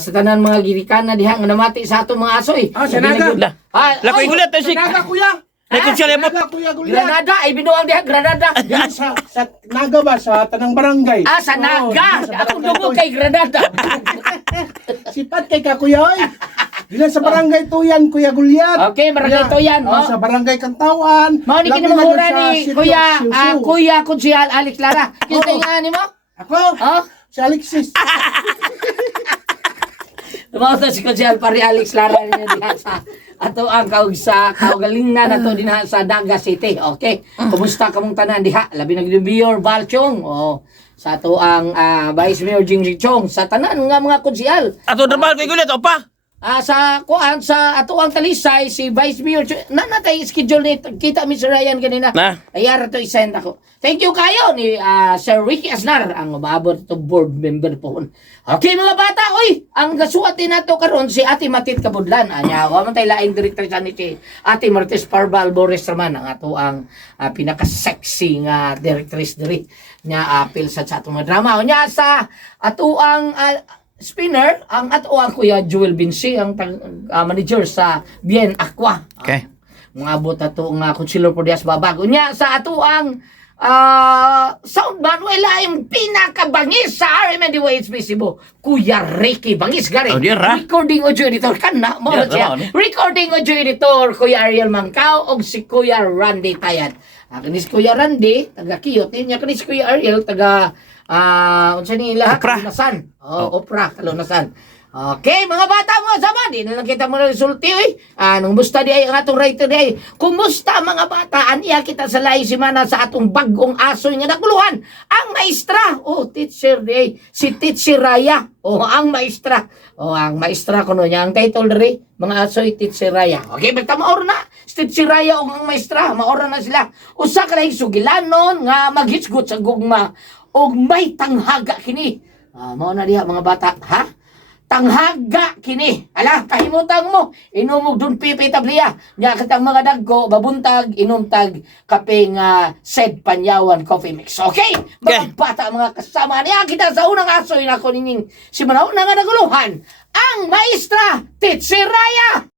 Sa tanan mga girikan na diha nga namati sa ato mga asoy. Ah, sa naga. Lakoy gulat si. Naga kuya. Lakoy siya lemot. Naga kuya Gulyat. Granada ay binuang diha Granada. Diyan sa naga ba sa tanang barangay? Sa Naga. sa Ako barangay dugo Tuy. kay Granada. Sipat kay ka kuya oy. Diyan sa barangay Tuyan kuya Gulyat. Okay, barangay Tuyan, oh. Sa barangay Kantawan. Mao ni Labi na kinamahura yun sa ni Sitio Kuya Siusiu. Kuya Kunsihal Alex Lara. Kinsa nga nimo? Ako? Oh? Si Alexis. Tumawag si Kunsihal Pari Alex Lara niya diha sa ato ang kaugalingan nato dinha sa Naga City. Okay. Kumusta kamong tanan diha? Labi na gyud Mayor Balchong. Oh. Sa ato ang Vice Mayor Jing Chong sa tanan nga mga kunsihal. Ato normal kay gulat opa. Sa kuan sa ato ang talisay si Vice Mayor natay schedule ni kita Mr. Ryan kanina. Na. Ayara to isend ako. Thank you kayo ni Sir Ricky Asnar ang maabot to board member po. Okay mga bata, oy, ang gasuat din nato karon si Ate Matit Kabudlan. Anya, wa man tay laing director sa ni si Ate Martes Parval Boris Raman ang ato ang pinaka-sexy nga directress diri nya apil sa atong mga drama. Nya sa ato ang spinner ang ato ang Kuya Joel Binsi ang manager sa Bien Aqua. Okay. Mga abot ato nga Consuelo Pordias Babag. Unya sa ato ang soundman wala yung pinakabangis sa RMND HB Cebu. Kuya Ricky Bangis gari. Oh, dear, ha? Recording audio editor kana mo Yeah, siya. tama, Recording audio editor Kuya Ariel Mangkao og si Kuya Randy Tayad. Kanis Kuya Randy taga Kiyot niya kanis Kuya Ariel taga unsa ni lahat Opra. Kalunasan. Opra Kalunasan. Okay, mga bata mga sama, di na lang kita mga resulti, oy. Anong musta di ay ang atong writer di ay. Kumusta mga bata? Aniya kita sa lahi simana sa atong bagong asoy nga naguluhan. Ang maestra, teacher di ay. Si Teacher Raya. Ang maestra. Ang maestra kuno niya ang title diri, mga asoy Teacher Raya. Okay, basta maor na. Si Teacher Raya o ang maestra, maor na sila. Usa ka lang sugilanon nga maghitsgot sa gugma og may tanghaga kini. Mao na diha mga bata, ha? Tanghaga kini. Ala, kahimutan mo. Inumog dun pipi tabliya. Nya katang mga dagko, babuntag, inumtag, kape nga Sed Panyawan Coffee Mix. Okay? Mga bata, mga kasama niya kita sa unang asoy na ko nining si Manaw na nga naguluhan. Ang maestra, Teacher Raya.